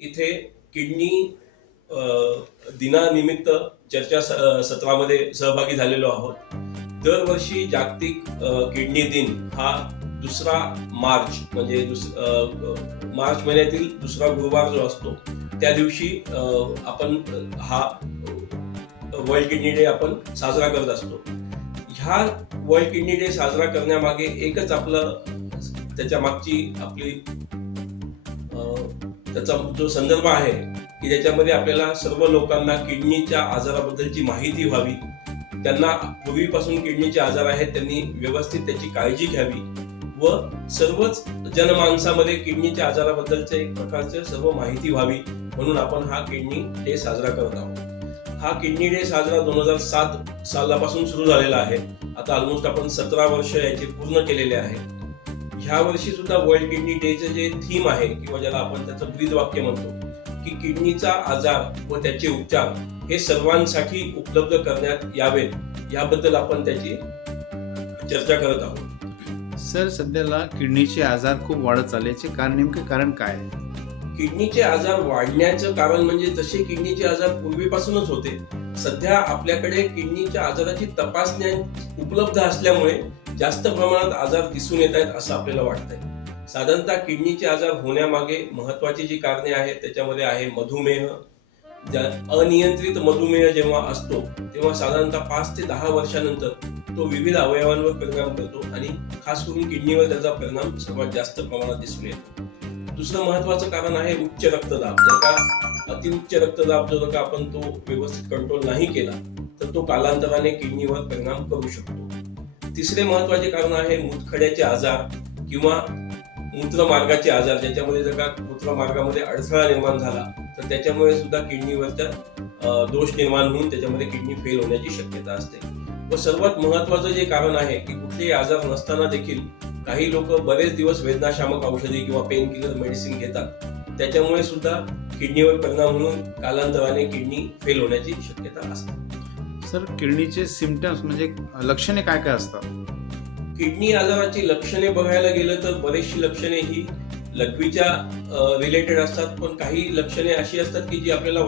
इथे किडनी दिनानिमित्त चर्चा सत्रामध्ये सहभागी झालेलो आहोत. दरवर्षी जागतिक किडनी दिन हा दुसरा मार्च म्हणजे दुस मार्च महिन्यातील दुसरा गुरुवार जो असतो त्या दिवशी आपण हा वर्ल्ड किडनी डे आपण साजरा करत असतो. ह्या वर्ल्ड किडनी डे साजरा करण्यामागे एकच आपलं त्याच्या मागची आपली त्याचा जो संदर्भ आहे की ज्याच्यामध्ये आपल्याला सर्व लोकांना किडनीच्या आजाराबद्दलची माहिती व्हावी. त्यांना पूर्वीपासून किडनीचे आजार आहेत त्यांनी व्यवस्थित त्याची काळजी घ्यावी व सर्वच जनमानसामध्ये किडनीच्या आजाराबद्दलचे एक प्रकारचे सर्व माहिती व्हावी. म्हणून आपण हा किडनी डे साजरा करत आहोत. हा किडनी डे साजरा दोन हजार सात सालापासून सुरू झालेला आहे. आता ऑलमोस्ट आपण सतरा वर्ष याचे पूर्ण केलेले आहे. ह्या वर्षी सुद्धा वर्ल्ड किडनी डेचं जे थीम आहे किंवा ज्याला आपण त्याचं ब्रीद वाक्य म्हणतो की किडनीचा आजार व त्याचे उपचार हे सर्वांसाठी उपलब्ध करण्यात यावेत याबद्दल आपण त्याची चर्चा करत आहोत सर सध्याला किडनीचे आजार खूप वाढत चालल्याचे कारण नेमके कारण काय आहे? किडनीचे आजार वाढण्याचं कारण म्हणजे तसे किडनीचे आजार पूर्वीपासूनच होते सध्या आपल्याकडे किडनीच्या आजाराची तपासण्या उपलब्ध असल्यामुळे जास्त प्रमाणात आजार दिसून येत आहेत असं आपल्याला वाटतंय. साधारणतः किडनीचे आजार होण्यामागे महत्वाची जी कारणे आहेत त्याच्यामध्ये आहे मधुमेह. ज्या अनियंत्रित मधुमेह जेव्हा असतो तेव्हा साधारणतः पाच ते दहा वर्षानंतर तो विविध अवयवांवर परिणाम करतो आणि खास करून किडनीवर त्याचा परिणाम सर्वात जास्त प्रमाणात दिसून येतो. दुसरं महत्वाचं कारण आहे उच्च रक्तदाब. जर का अतिउच्च रक्तदाब जर का आपण तो व्यवस्थित कंट्रोल नाही केला तर तो कालांतराने किडनीवर परिणाम करू शकतो. तिसरे महत्त्वाचे कारण आहे मूतखड्याचे आजार किंवा मूत्रमार्गाचे आजार ज्याच्यामध्ये जर का मूत्रमार्गामध्ये अडथळा निर्माण झाला तर त्याच्यामुळे सुद्धा किडनीवरच्या दोष निर्माण होऊन त्याच्यामध्ये किडनी फेल होण्याची शक्यता असते. व सर्वात महत्वाचं जे कारण आहे की कुठलेही आजार नसताना देखील काही लोक बरेच दिवस वेदनाशामक औषधी किंवा पेन किलर मेडिसिन घेतात. त्याच्यामुळे सुद्धा किडनीवर परिणाम होऊन कालांतराने किडनी फेल होण्याची शक्यता असते. सर किडनीचे सिमटम्स म्हणजे लक्षणे काय काय असतात? किडनी आजाराची लक्षणे बघायला गेलं तर बरेचशी लक्षणे ही लघवीच्या रिलेटेड असतात. पण काही लक्षणे अशी असतात की जी आपल्याला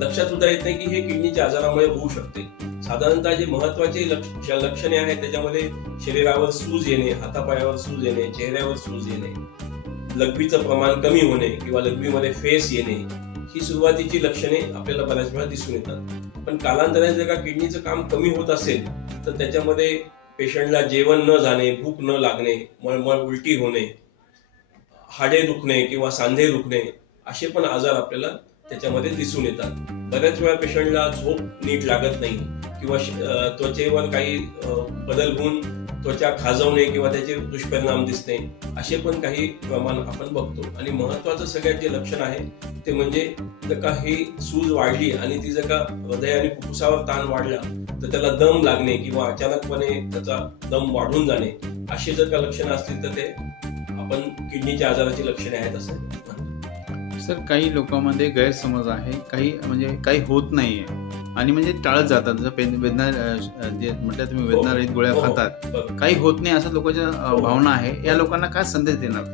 लक्षात सुद्धा येत नाही की हे किडनीच्या आजारामुळे होऊ शकते. साधारणतः जे महत्त्वाचे लक्ष लक्षणे आहेत त्याच्यामध्ये शरीरावर सूज येणे हातापायावर सूज येणे चेहऱ्यावर सूज येणे लघवीचं प्रमाण कमी होणे किंवा लघवीमध्ये फेस येणे ही सुरुवातीची लक्षणे आपल्याला बऱ्याच वेळा दिसून येतात. पण कालांतराने जर का किडनीचं काम कमी होत असेल तर त्याच्यामध्ये पेशंटला जेवण न जाणे भूक न लागणे मळमळ उलटी होणे हाडे दुखणे किंवा सांधे दुखणे असे पण आजार आपल्याला त्याच्यामध्ये दिसून येतात. बऱ्याच वेळा पेशंटला झोप नीट लागत नाही किंवा त्वचेवर काही बदल होऊन त्वचा खाजवणे किंवा त्याचे दुष्परिणाम दिसणे असे पण काही प्रमाण आपण बघतो. आणि महत्वाचं सगळ्यात जे लक्षण आहे ते म्हणजे जर का ही सूज वाढली आणि ती जर का हृदय आणि फुफ्फुसावर ताण वाढला तर त्याला दम लागणे किंवा अचानकपणे त्याचा दम वाढून जाणे अशी जर का लक्षणं असतील तर ते आपण किडनीच्या आजाराची लक्षणे आहेत असं सर काही लोकांमध्ये गैरसमज आहे काही म्हणजे काही होत नाहीये. आणि म्हणजे टाळत जातात. जसं वेदना जे म्हटलं तुम्ही वेदना रहित गोळ्या हो, हो. खातात. काही होत नाही असं लोकांच्या हो. भावना आहे. या लोकांना काय संदेश देणार?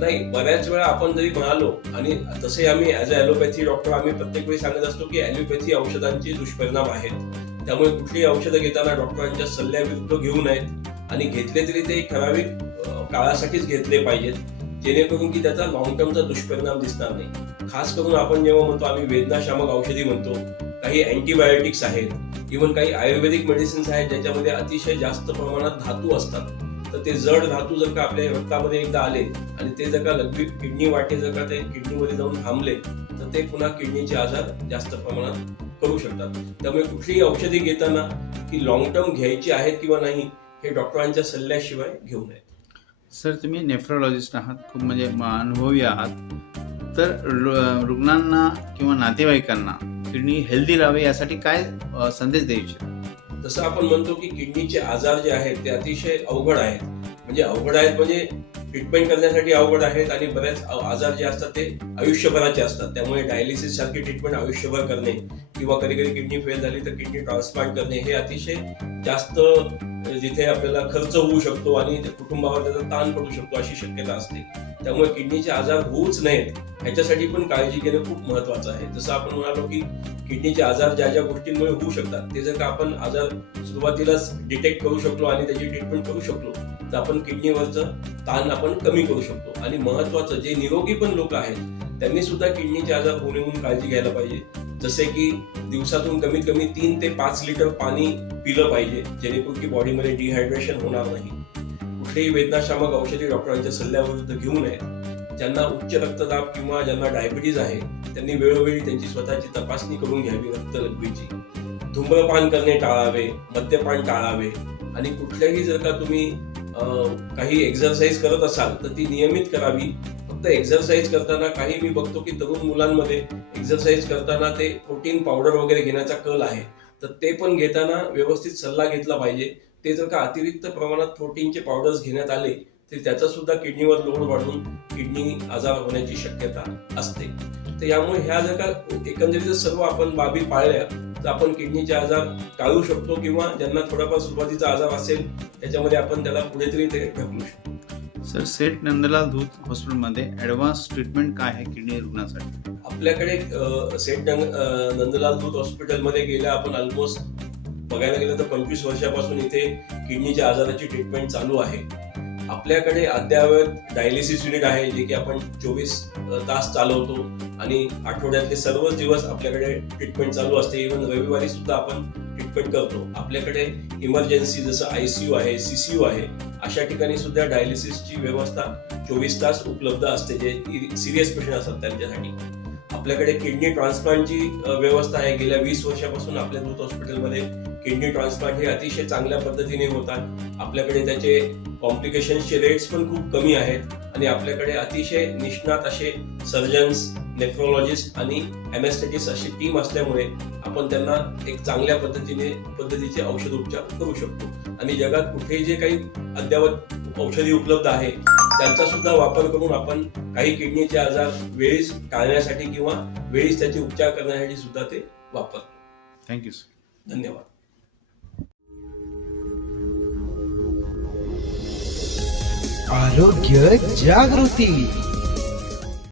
नाही बऱ्याच वेळा आपण जरी म्हणालो आणि तसे आम्ही ऍज अ ॲलोपॅथी डॉक्टर आम्ही प्रत्येक वेळी सांगत असतो की ॲलोपॅथी औषधांचे दुष्परिणाम आहेत. त्यामुळे कुठलीही औषधं घेताना डॉक्टरांच्या सल्ल्याविरुद्ध घेऊ नयेत. आणि घेतले तरी ते ठराविक काळासाठीच घेतले पाहिजेत. जेणेकरून की त्याचा लॉंग टर्मचा दुष्परिणाम दिसणार नाही. खास करून आपण जेव्हा म्हणतो आम्ही वेदनाशामक औषधी म्हणतो काही अँटीबायोटिक्स आहेत इव्हन काही आयुर्वेदिक मेडिसिन्स आहेत ज्याच्यामध्ये अतिशय जास्त प्रमाणात धातू असतात. तर ते जड धातू जर का आपल्या रक्तामध्ये एकदा आले आणि ते जर का लघवी किडनी वाटे जर का ते किडनीमध्ये जाऊन थांबले तर ते पुन्हा किडनीचे आजार जास्त प्रमाणात करू शकतात. त्यामुळे कुठलीही औषधी घेताना ती लॉंग टर्म घ्यायची आहेत किंवा नाही हे डॉक्टरांच्या सल्ल्याशिवाय घेऊ नये. सर तुम्ही नेफ्रोलॉजिस्ट आहात खूप म्हणजे अनुभवी आहात. तर रुग्णांना किंवा नातेवाईकांना किडनी हेल्दी राहावी यासाठी काय संदेश देऊ इच्छिता? जसं आपण म्हणतो की किडनीचे आजार जे आहेत ते अतिशय अवघड आहेत. म्हणजे अवघड आहेत म्हणजे ट्रीटमेंट करण्यासाठी अवघड आहेत आणि बऱ्याच आजार जे असतात ते आयुष्यभराचे असतात. त्यामुळे डायलिसिस सारखी ट्रीटमेंट आयुष्यभर करणे किंवा कधी कधी किडनी फेल झाली तर किडनी ट्रान्सप्लांट करणे हे अतिशय जास्त जिथे आपल्याला खर्च होऊ शकतो आणि कुटुंबावर त्याचा ताण पडू शकतो अशी शक्यता असते. त्यामुळे किडनीचे आजार होऊच नाहीत ह्याच्यासाठी पण काळजी घेणं खूप महत्वाचं आहे. जसं आपण म्हणालो की किडनीचे आजार ज्या ज्या गोष्टींमुळे होऊ शकतात ते जर का आपण आजार सुरुवातीलाच डिटेक्ट करू शकलो आणि त्याची ट्रीटमेंट करू शकलो तर आपण किडनीवरचं ताण आपण कमी करू शकतो. आणि महत्वाचं जे निरोगी पण लोक आहेत त्यांनी सुद्धा किडनीचे आजार होऊ नये म्हणून काळजी घ्यायला पाहिजे. जसे की दिवसातून कमीत कमी तीन ते पाच लिटर पाणी पिलं पाहिजे जेणेकरून की बॉडीमध्ये डिहायड्रेशन होणार नाही. कुठलेही वेदनाशामक औषधी डॉक्टरांच्या सल्ल्याविरुद्ध घेऊ नये. ज्यांना उच्च रक्तदाब किंवा ज्यांना डायबिटीज आहे त्यांनी वेळोवेळी त्यांची स्वतःची तपासणी करून घ्यावी रक्त लघवीची. धूम्रपान करणे टाळावे मद्यपान टाळावे आणि कुठल्याही जर का तुम्ही काही एक्झरसाईज करत असाल तर ती नियमित करावी. फक्त एक्झरसाईज करताना काही मी बघतो की तरुण मुलांमध्ये एक्झरसाईज करताना ते प्रोटीन पावडर वगैरे घेण्याचा कल आहे. तर ते पण घेताना व्यवस्थित सल्ला घेतला पाहिजे. ते जर का अतिरिक्त प्रमाणात प्रोटीनचे पावडर्स घेण्यात आले तर त्याचा सुद्धा किडनीवर लोड वाढून किडनी आजार होण्याची शक्यता असते. तर यामुळे ह्या जर का एकंदरीत सर्व आपण बाबी पाळल्या तर आपण किडनीचे आजार टाळू शकतो किंवा ज्यांना थोडाफार सुरुवातीचा आजार असेल त्याच्यामध्ये आपण त्याला पुढे तरी ते ढकलू शकतो. सर सेठ नंदलाल धूत हॉस्पिटलमध्ये ॲडव्हान्स ट्रीटमेंट काय आहे किडनी रुग्णासाठी? आपल्याकडे सेठ नंदलाल दूत हॉस्पिटलमध्ये गेल्या आपण ऑलमोस्ट बघायला गेलं तर पंचवीस वर्षापासून इथे किडनीच्या आजाराची ट्रीटमेंट चालू आहे. आपल्याकडे अद्ययावत डायलिसिस युनिट आहे जे की आपण चोवीस तास चालवतो आणि आठवड्यातले सर्वच दिवस आपल्याकडे ट्रीटमेंट चालू असते. इव्हन रविवारी सुद्धा आपण ट्रीटमेंट करतो. आपल्याकडे इमर्जन्सी जसं आयसीयू आहे सीसीयू आहे अशा ठिकाणी सुद्धा डायलिसिसची व्यवस्था चोवीस तास उपलब्ध असते जे सिरियस पेशंट असतात त्यांच्यासाठी. आपल्याकडे किडनी ट्रान्सप्लांटची व्यवस्था आहे. गेल्या वीस वर्षापासून आपल्या दूत हॉस्पिटलमध्ये किडनी ट्रान्सप्लांट हे अतिशय चांगल्या पद्धतीने होतात. आपल्याकडे त्याचे कॉम्प्लिकेशनचे रेट्स पण खूप कमी आहेत आणि आपल्याकडे अतिशय निष्णात असे सर्जन्स नेफ्रोलॉजिस्ट आणि अनेस्थेटिस्ट अशी टीम असल्यामुळे आपण त्यांना एक चांगल्या पद्धतीने पद्धतीचे औषध उपचार करू शकतो. आणि जगात कुठेही जे काही अद्ययावत औषधी उपलब्ध आहे त्यांचा सुद्धा वापर करून आपण काही किडनीचे आजार वेळीच टाळण्यासाठी किंवा वेळीच त्याचे उपचार करण्यासाठी सुद्धा ते वापर थँक्यू सर धन्यवाद. आरोग्य जागृती.